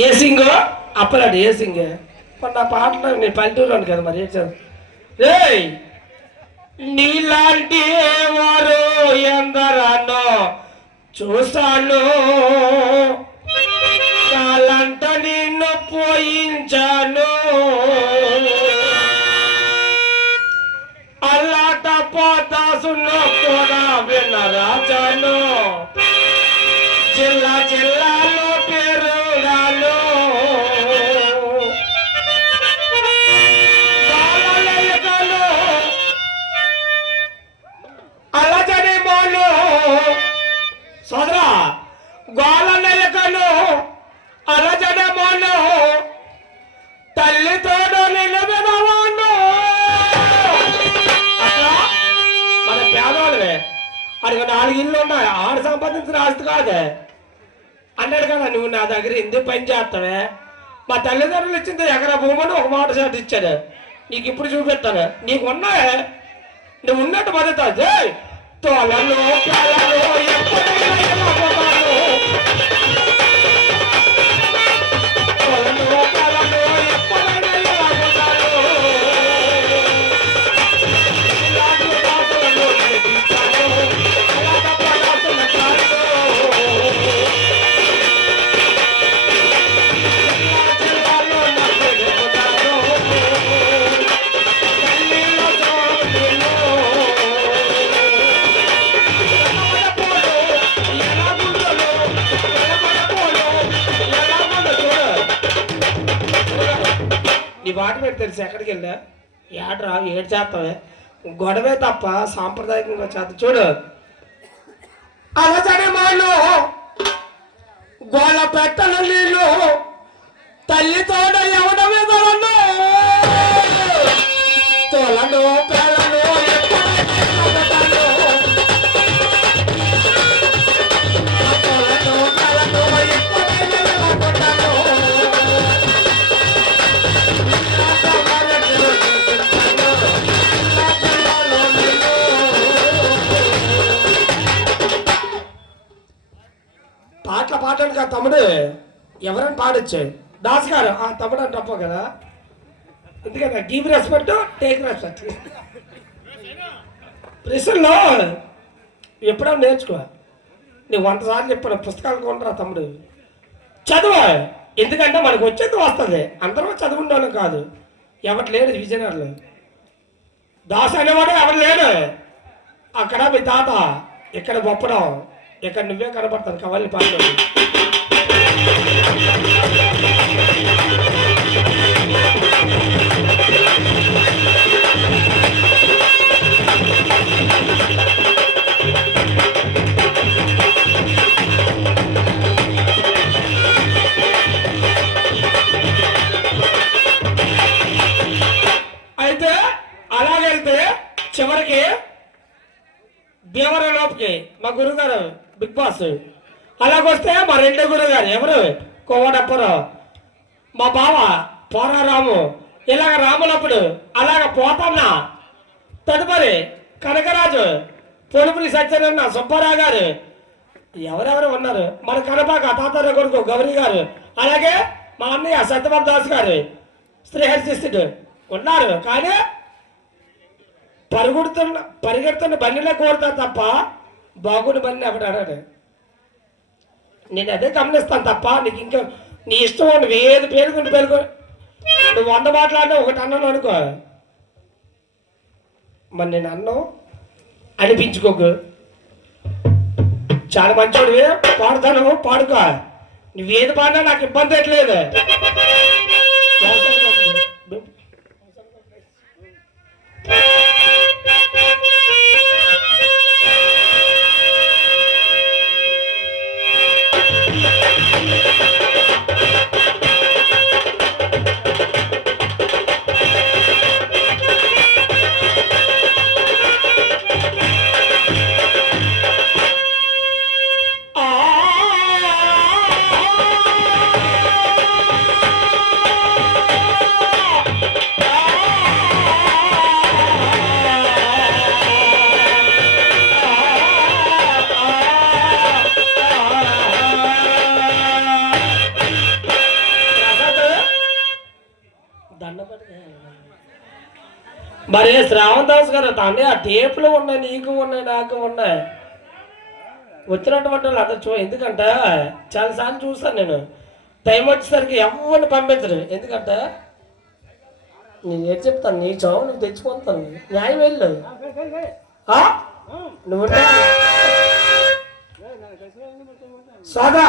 ఏ సింగ్ అప్పలాడు ఏ సింగ్ మరి నా పాటలో నేను పల్లెటూరు కదా మరి రే నీలాంటి వారు ఎందరన్నో చూస్తాను కాలంట నిన్ను పోయించాను అల్లాట పోతాసును కూడా వినరాజాను జిల్లా జిల్లాలో పేరుగాను అల్లజని మోలు సోదరా గోళ నెలకను అలజని మోలు తల్లితోడు నిలబెదవాను అట్లా మన పేదవాళ్ళవే అడిగి 4 ఇళ్ళు ఉన్నాయి ఆడు సంపాదించిన ఆస్తి కాదే అన్నాడు కదా నువ్వు నా దగ్గర ఎందుకు పని చేస్తావే మా తల్లిదండ్రులు ఇచ్చింది ఎకరా భూమని ఒక మాట చేతి ఇచ్చాడు నీకు ఇప్పుడు చూపిస్తాను నీకు ఉన్నాయే నువ్వు ఉన్నట్టు బతుకుతావు తోలలో పేలలో ఎప్పుడైనా ఎలా పోతాను తోలలో పేలలో ఎప్పుడైనా ఎలా పోతాను ఇలాంటి మాటలు నేర్పించాను అలాగ పడాల్సిన కాదు జిల్లాలో నడుపుతాను తల్లిలో సోదరులు నీ వాటి మీద తెలిసి ఎక్కడికి వెళ్ళా ఏడ్రా ఏడు చేస్తావే గొడవే తప్ప సాంప్రదాయకంగా చేస్తా చూడు అలజడి మాలు గోళ పెట్టల నీళ్ళు తల్లి తోడ ఎవడమే తోలను తోలను పేలను పాటలు పాడాడు కదా తమ్ముడు ఎవరైనా పాడొచ్చు దాస్ గారు ఆ తమ్ముడు అని తప్ప కదా ఎందుకంటే గివ్ రెస్పెక్ట్ టేక్ రెస్పెక్ట్ ప్రశ్నలో ఎప్పుడో నేర్చుకో నీకు 100 సార్లు చెప్పాను పుస్తకాలు కొనరా తమ్ముడు చదువు ఎందుకంటే మనకు వచ్చేది వస్తుంది అందరూ చదువుకుంటాను కాదు ఎవరు లేడు విజయనగరంలో దాస్ అనేవాడు ఎవరు లేడు అక్కడ మీ తాత ఇక్కడ గొప్పడం ఇక్కడ నువ్వే కనపడతాను కవల్ని పాటలు అయితే అలాగెళ్తే చివరికి దేవరలోపుకి మా గురుగారు బిగ్ బాస్ అలాగొస్తే మా రెండో గురుగారు ఎవరు కోవడప్పరావు మా బావ పోరారాము ఇలాగ రాములప్పుడు అలాగ పోతన్నా తదుపరి కనకరాజు పొడుపులి సత్యనన్న సుబ్బారావు గారు ఎవరెవరు ఉన్నారు మన కనపాక తాతార కొడుకు గౌరీ గారు అలాగే మా అన్నయ్య సత్యబాబు దాస్ గారు శ్రీహర్శిస్తుడు ఉన్నారు కానీ పరిగెడుతున్న బండిలో కోరుతా తప్ప బాగుని బండి అప్పుడు అన్నాడు నేను అదే గమనిస్తాను తప్ప నీకు ఇంకా నీ ఇష్టం నువ్వు ఏది పేరుకుంటే పేరుకో నువ్వు 100 మాట్లాడినా ఒకటి అన్నాను అనుకో మరి నేను అన్నం అనిపించుకోకు చాలా మంచోడివి పాడుతాను పాడుకో నువ్వేది పాడినా నాకు ఇబ్బంది ఎట్లేదు మరి శ్రావణ్ దాస్ గారు తండ్రి ఆ టేపులు ఉన్నాయి, నీకు ఉన్నాయి, నాకు ఉన్నాయి. వచ్చినటువంటి వాళ్ళు అందరూ ఎందుకంటే చాలాసార్లు చూస్తాను నేను. టైం వచ్చేసరికి ఎవరిని పంపించరు. ఎందుకంటే నేను ఏం చెప్తాను, నీ చావు నువ్వు తెచ్చుకుంటాను. న్యాయం వెళ్ళు నువ్వు సోదా